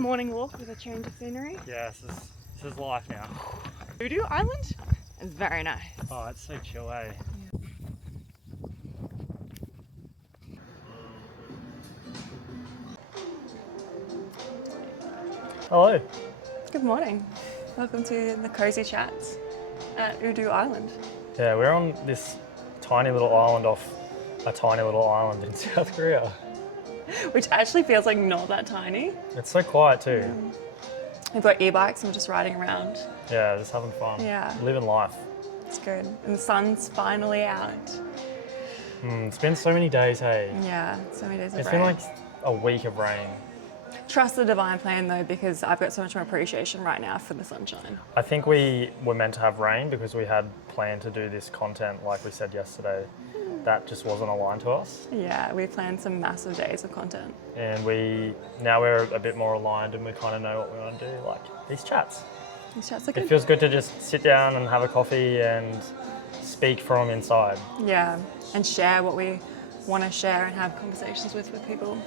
Morning walk with a change of scenery. Yeah, this is life now. Voodoo Island? It's very nice. Oh, it's so chill, eh? Hello. Good morning. Welcome to the Cozy Chats at Voodoo Island. Yeah, we're on this tiny little island off a tiny little island in South Korea. Which actually feels like not that tiny. It's so quiet too. We've got e-bikes and we're just riding around. Yeah, just having fun. Yeah. Living life. It's good. And the sun's finally out. It's been so many days, hey? Yeah, so many days of It's rain. been like a week of rain. Trust the divine plan though, because I've got so much more appreciation right now for the sunshine. I think we were meant to have rain because we had planned to do this content, like we said yesterday. That just wasn't aligned to us. Yeah, we planned some massive days of content. And now we're a bit more aligned and we kind of know what we want to do, like these chats. These chats are It good. feels good to just sit down and have a coffee and speak from inside. Yeah, and share what we want to share and have conversations with people.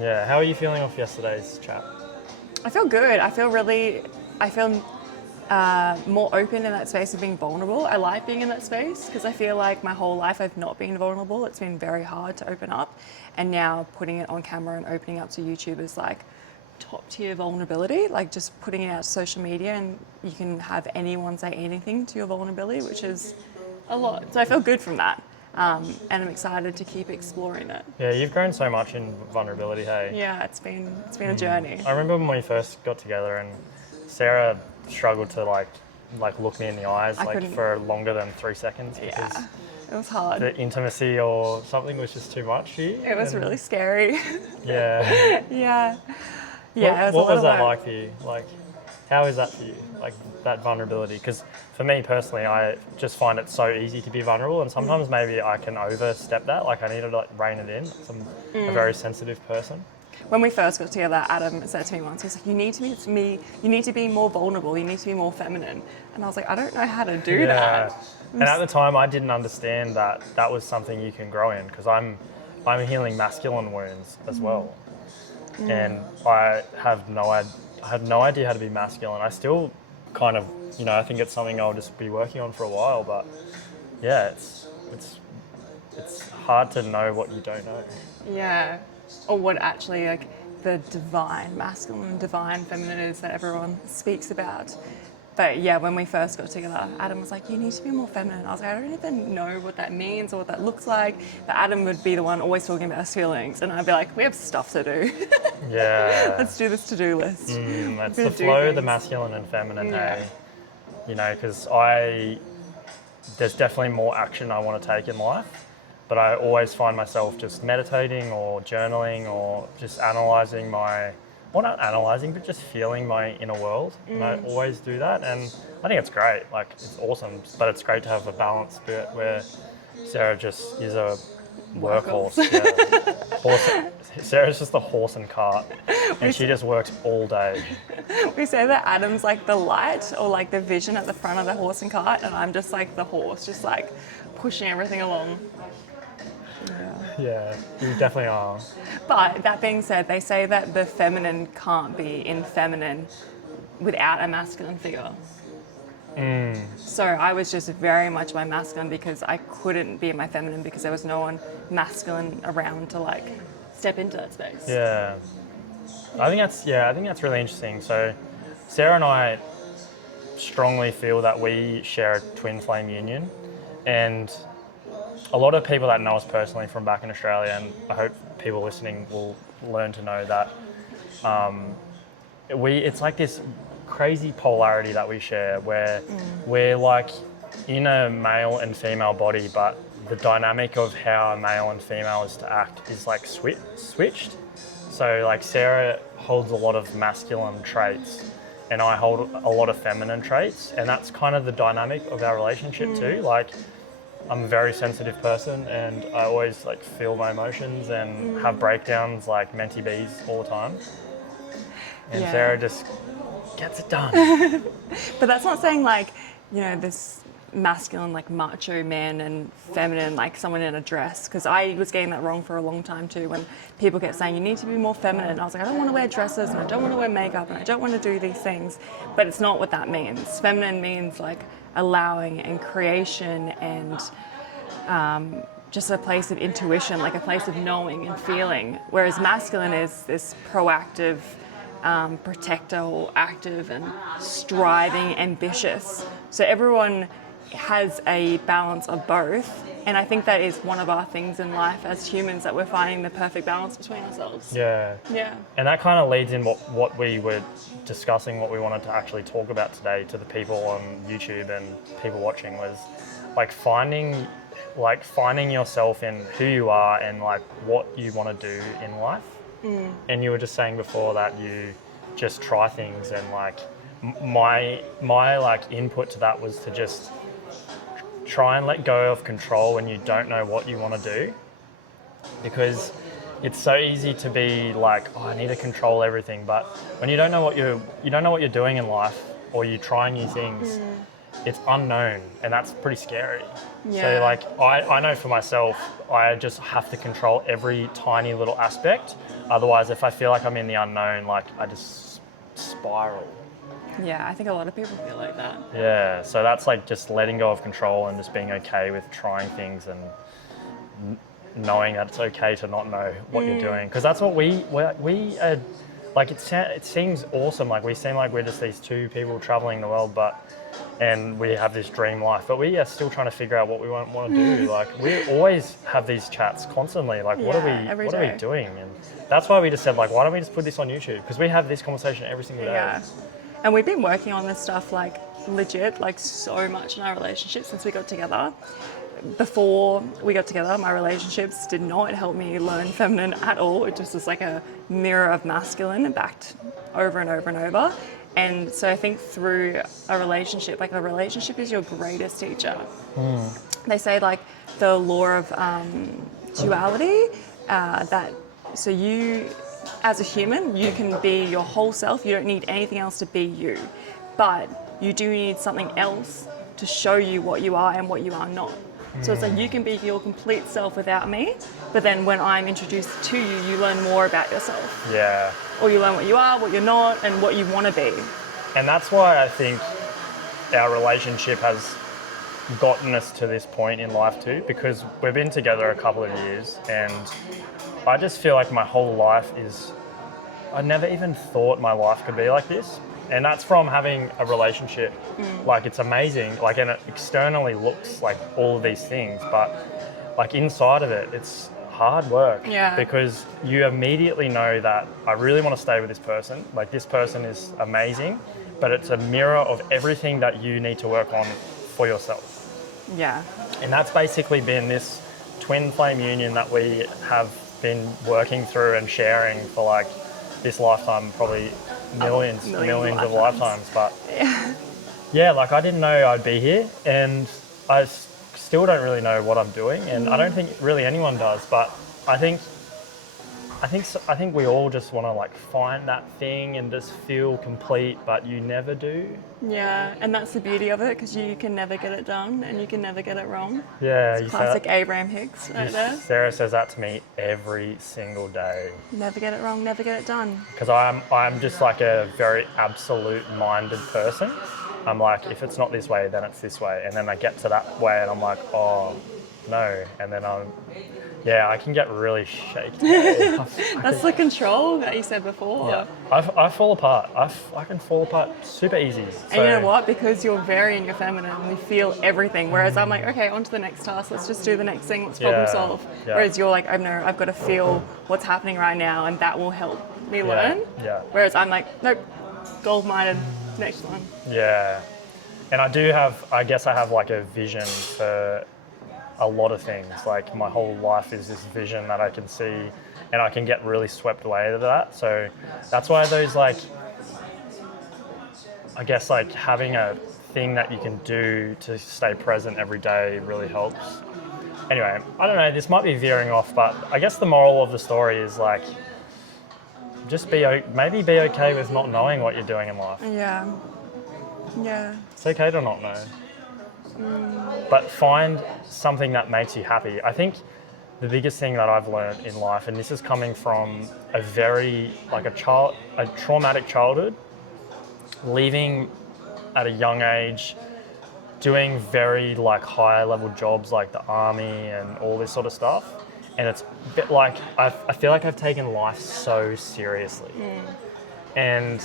Yeah, how are you feeling off yesterday's chat? I feel good. I feel more open in that space of being vulnerable. I like being in that space because I feel like my whole life I've not been vulnerable. It's been very hard to open up, and now putting it on camera and opening up to YouTube is like top tier vulnerability, like just putting it out to social media and you can have anyone say anything to your vulnerability, which is a lot. So I feel good from that. And I'm excited to keep exploring it. Yeah, you've grown so much in vulnerability, hey? Yeah, it's been a journey. I remember when we first got together and Sarah struggled to like look me in the eyes for longer than 3 seconds because Yeah, it was hard. the intimacy or something was just too much for you. It was really scary. Yeah. Yeah. Yeah. What was that like for you? Like, how is that for you? Like that vulnerability? Because for me personally, I just find it so easy to be vulnerable, and sometimes maybe I can overstep that. Like I need to like rein it in. 'Cause I'm a very sensitive person. When we first got together, Adam said to me once, he's like, you need to be more vulnerable, you need to be more feminine. And I was like, I don't know how to do that. And at the time I didn't understand that that was something you can grow in, because I'm healing masculine wounds as well. And I had no idea how to be masculine. I still kind of, I think it's something I'll just be working on for a while, but yeah, it's hard to know what you don't know. Yeah. Or what actually like the divine masculine, divine feminine is that everyone speaks about. But yeah, when we first got together, Adam was like, you need to be more feminine. I was like, I don't even know what that means or what that looks like. But Adam would be the one always talking about his feelings. And I'd be like, we have stuff to do. Yeah. Let's do this to-do list. That's the flow, the masculine and feminine, Yeah. because there's definitely more action I want to take in life. But I always find myself just meditating or journaling or just analysing not analysing, but just feeling my inner world. And I always do that. And I think it's great. Like, it's awesome. But it's great to have a balanced bit where Sarah just is a workhorse. Yeah. Sarah's just a horse and cart. And she just works all day. We say that Adam's like the light or like the vision at the front of the horse and cart, and I'm just like the horse, just like pushing everything along. Yeah, you definitely are. But that being said, they say that the feminine can't be in feminine without a masculine figure. So I was just very much my masculine because I couldn't be my feminine because there was no one masculine around to like step into that space. Yeah. I think that's really interesting. So Sarah and I strongly feel that we share a twin flame union, and a lot of people that know us personally from back in Australia, and I hope people listening will learn to know that it's like this crazy polarity that we share where we're like in a male and female body, but the dynamic of how a male and female is to act is like switched. So like Sarah holds a lot of masculine traits and I hold a lot of feminine traits, and that's kind of the dynamic of our relationship too. Like, I'm a very sensitive person and I always like feel my emotions and have breakdowns like mentee bees all the time. And Sarah just gets it done. But that's not saying like, this masculine, like macho man, and feminine, like someone in a dress. Because I was getting that wrong for a long time too. When people kept saying you need to be more feminine, I was like, I don't want to wear dresses and I don't want to wear makeup and I don't want to do these things. But it's not what that means. Feminine means like allowing and creation and just a place of intuition, like a place of knowing and feeling. Whereas masculine is this proactive, protector or active and striving, ambitious. So everyone has a balance of both, and I think that is one of our things in life as humans, that we're finding the perfect balance between ourselves. Yeah. And that kind of leads in what we were discussing, what we wanted to actually talk about today to the people on YouTube and people watching, was like finding yourself in who you are and like what you want to do in life. And you were just saying before that you just try things, and like my like input to that was to just try and let go of control when you don't know what you want to do, because it's so easy to be like, oh, I need to control everything, but when you don't know what you're doing in life, or you try new things, it's unknown, and that's pretty scary. So like I know for myself, I just have to control every tiny little aspect. Otherwise, if I feel like I'm in the unknown, like I just spiral. Yeah, I think a lot of people feel like that. Yeah, so that's like just letting go of control and just being okay with trying things and knowing that it's okay to not know what you're doing. Because that's what we are, like it seems awesome, like we seem like we're just these two people traveling the world, and we have this dream life, but we are still trying to figure out what we want to do. Like we always have these chats constantly, like what are we doing? And that's why we just said, like, why don't we just put this on YouTube? Because we have this conversation every single day. Yeah. And we've been working on this stuff like legit, like so much in our relationship since we got together. Before we got together, my relationships did not help me learn feminine at all. It just was like a mirror of masculine and backed over and over and over. And so I think through a relationship, like a relationship is your greatest teacher. They say like the law of duality, so you, as a human, you can be your whole self. You don't need anything else to be you. But you do need something else to show you what you are and what you are not. So it's like you can be your complete self without me, but then when I'm introduced to you, you learn more about yourself. Yeah. Or you learn what you are, what you're not, and what you want to be. And that's why I think our relationship has gotten us to this point in life too, because we've been together a couple of years, and I just feel like my whole life I never even thought my life could be like this. And that's from having a relationship. Like it's amazing, like, and it externally looks like all of these things, but like inside of it, it's hard work. Yeah. Because you immediately know that I really want to stay with this person. Like this person is amazing, but it's a mirror of everything that you need to work on for yourself. Yeah. And that's basically been this twin flame union that we have been working through and sharing for like this lifetime, probably millions of lifetimes. But yeah, like I didn't know I'd be here, and I still don't really know what I'm doing, and I don't think really anyone does. But I think we all just want to like find that thing and just feel complete, but you never do. Yeah, and that's the beauty of it, because you can never get it done and you can never get it wrong. Yeah, it's classic Abraham Hicks right there. Sarah says that to me every single day. Never get it wrong, never get it done. Because I'm just like a very absolute-minded person. I'm like, if it's not this way, then it's this way, and then I get to that way, and I'm like, oh no, and then I can get really shaky. That's the control that you said before. Yeah, I fall apart. I can fall apart super easy. And you know what? Because you're very in your feminine, you feel everything. Whereas I'm like, okay, on to the next task. Let's just do the next thing. Let's problem solve. Yeah. Whereas you're like, I know, I've got to feel what's happening right now, and that will help me learn. Yeah. Whereas I'm like, nope, gold-minded, next one. Yeah. And I guess I have like a vision for a lot of things. Like my whole life is this vision that I can see, and I can get really swept away to that. So that's why those like, I guess like having a thing that you can do to stay present every day really helps. Anyway, I don't know, this might be veering off, but I guess the moral of the story is like, just maybe be okay with not knowing what you're doing in life. Yeah. Yeah. It's okay to not know. But find something that makes you happy. I think the biggest thing that I've learned in life, and this is coming from a very, like a traumatic childhood, leaving at a young age, doing very like higher level jobs like the army and all this sort of stuff. And it's a bit like, I feel like I've taken life so seriously. And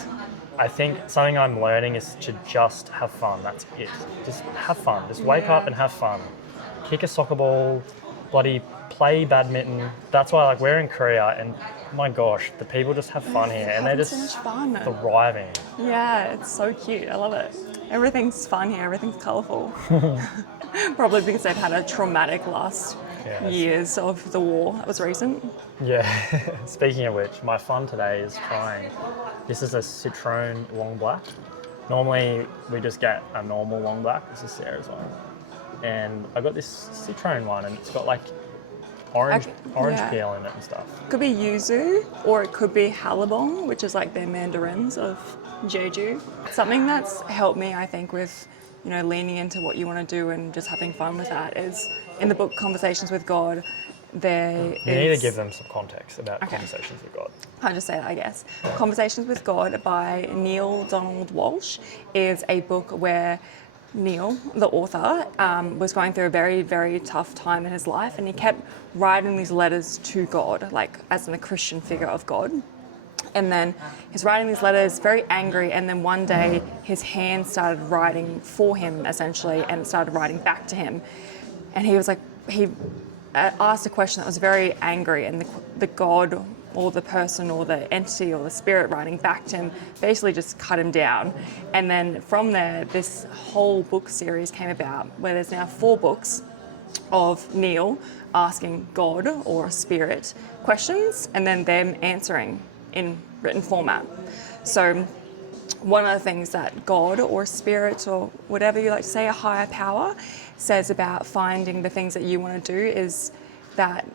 I think something I'm learning is to just have fun. That's it. Just have fun. Just wake up and have fun. Kick a soccer ball, bloody play badminton. That's why like we're in Korea and my gosh, the people just have fun here and they're just so much fun. thriving. Yeah, it's so cute. I love it. Everything's fun here. Everything's colourful. Probably because they've had a traumatic last years of the war. That was recent. Yeah. Speaking of which, my fun today is trying. This is a Citron long black. Normally we just get a normal long black. This is Sarah's one. And I got this Citron one and it's got like orange peel in it and stuff. Could be yuzu or it could be halibon, which is like their mandarins of Jeju. Something that's helped me, I think, with leaning into what you want to do and just having fun with that is in the book Conversations with God. You need to give them some context about Conversations with God. I'll just say that, I guess. Conversations with God by Neil Donald Walsh is a book where Neil, the author, was going through a very, very tough time in his life and he kept writing these letters to God, like as in a Christian figure of God. And then he's writing these letters, very angry, and then one day his hand started writing for him, essentially, and started writing back to him. And he was like, he asked a question that was very angry, and the God or the person or the entity or the spirit writing back to him basically just cut him down. And then from there, this whole book series came about, where there's now 4 books of Neil asking God or spirit questions, and then them answering in written format. So one of the things that God or spirit or whatever you like to say, a higher power, says about finding the things that you want to do is that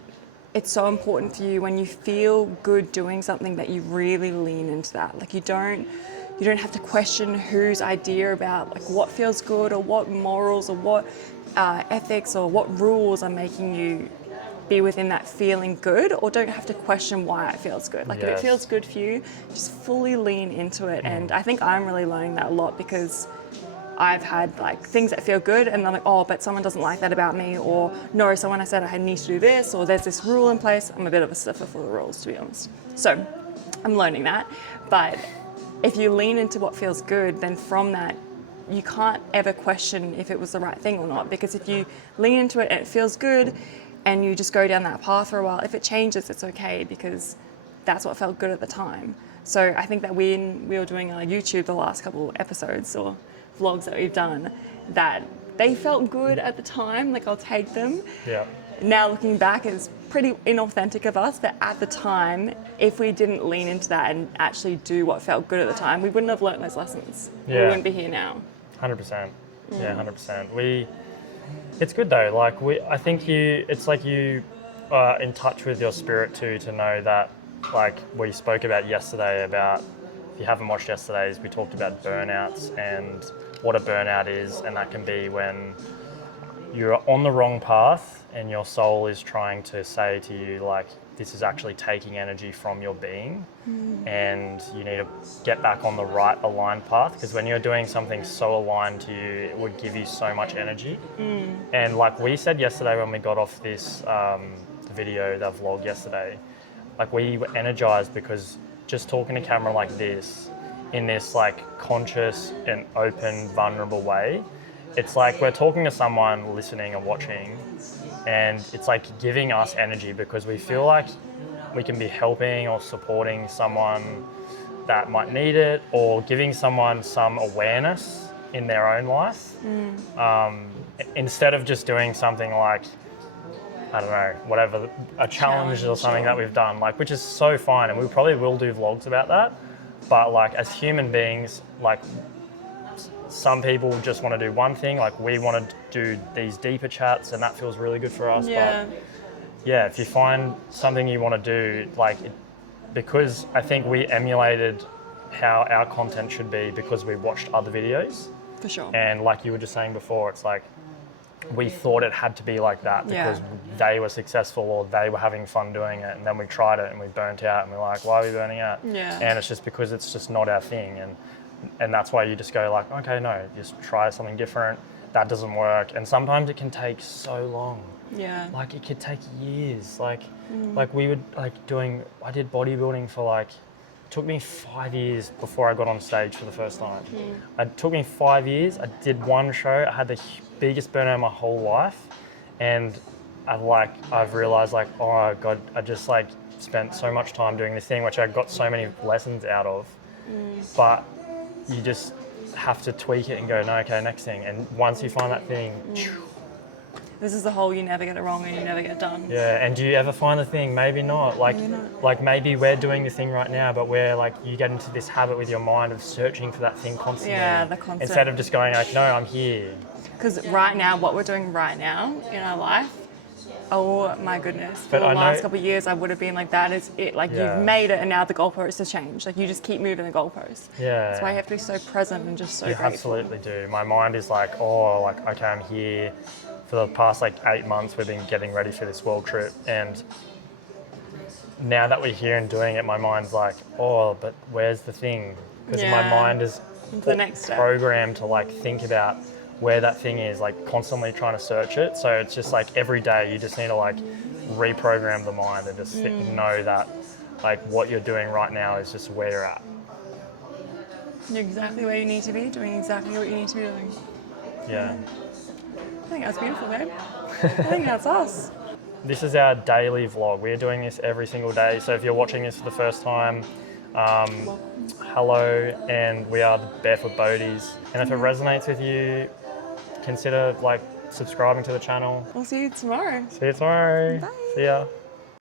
it's so important for you when you feel good doing something that you really lean into that. Like you don't have to question whose idea about like what feels good or what morals or what ethics or what rules are making you be within that feeling good, or don't have to question why it feels good. Like if it feels good for you, just fully lean into it. And I think I'm really learning that a lot because I've had like things that feel good and I'm like, oh, but someone doesn't like that about me, or no, someone I said I need to do this, or there's this rule in place. I'm a bit of a stiffer for the rules, to be honest. So I'm learning that. But if you lean into what feels good, then from that, you can't ever question if it was the right thing or not, because if you lean into it and it feels good and you just go down that path for a while, if it changes, it's okay, because that's what felt good at the time. So I think that when we were doing on YouTube the last couple episodes or vlogs that we've done, that they felt good at the time, like I'll take them. Yeah. Now looking back, it's pretty inauthentic of us, but at the time, if we didn't lean into that and actually do what felt good at the time, we wouldn't have learnt those lessons. Yeah. We wouldn't be here now. 100%. Yeah, 100%. It's good though. Like I think it's like you are in touch with your spirit too, to know that, like we spoke about yesterday about, if you haven't watched yesterday's, we talked about burnouts and what a burnout is, and that can be when you're on the wrong path and your soul is trying to say to you like, this is actually taking energy from your being and you need to get back on the right aligned path, because when you're doing something so aligned to you, it would give you so much energy. And like we said yesterday when we got off this video, that vlog yesterday, like we were energized because just talking to camera like this, in this like conscious and open, vulnerable way, it's like we're talking to someone listening and watching, and it's like giving us energy because we feel like we can be helping or supporting someone that might need it, or giving someone some awareness in their own life. Instead of just doing something like, I don't know, whatever, a challenge or something that we've done, like, which is so fine, and we probably will do vlogs about that. But like as human beings, like some people just want to do one thing, like we want to do these deeper chats and that feels really good for us. But yeah, if you find something you want to do, like because I think we emulated how our content should be because we watched other videos. For sure. And like you were just saying before, it's like we thought it had to be like that because they were successful or they were having fun doing it, and then we tried it and we burnt out and we're like, why are we burning out? Yeah. And it's just because it's just not our thing, and that's why you just go like, okay, no, just try something different. That doesn't work, and sometimes it can take so long. Yeah. Like it could take years. Like we would I did bodybuilding for like, it took me 5 years before I got on stage for the first time. It took me 5 years. I did one show. I had the biggest burnout of my whole life, and I've realized like, oh God, I just like spent so much time doing this thing, which I got so many lessons out of. But you just have to tweak it and go, no, okay, next thing. And once you find that thing, This is the whole you never get it wrong and you never get done. yeah. And do you ever find the thing? Maybe not. Like maybe we're doing the thing right now, but we're like, you get into this habit with your mind of searching for that thing constantly. Yeah, the constant. Instead of just going like, no, I'm here. Because right now, what we're doing right now in our life, oh my goodness. For But the I last know- couple of years, I would have been like, that is it. Like Yeah. you've made it and now the goalpost has changed. Like you just keep moving the goalpost. Yeah. That's why you have to be so present and just so You grateful. absolutely do. My mind is like, oh, like, okay, I'm here. For the past like 8 months, we've been getting ready for this world trip. And now that we're here and doing it, my mind's like, oh, but where's the thing? Because my Yeah. mind is The next step. programmed to like think about where that thing is, like constantly trying to search it. So it's just like every day you just need to like reprogram the mind and just know that like what you're doing right now is just where you're at. You're exactly where you need to be, doing exactly what you need to be doing. Yeah. I think that's beautiful, babe. I think that's us. This is our daily vlog. We're doing this every single day. So if you're watching this for the first time, hello, and we are the Barefoot Boaties. And if it resonates with you, consider like subscribing to the channel. We'll see you tomorrow. See you tomorrow. Bye. See ya.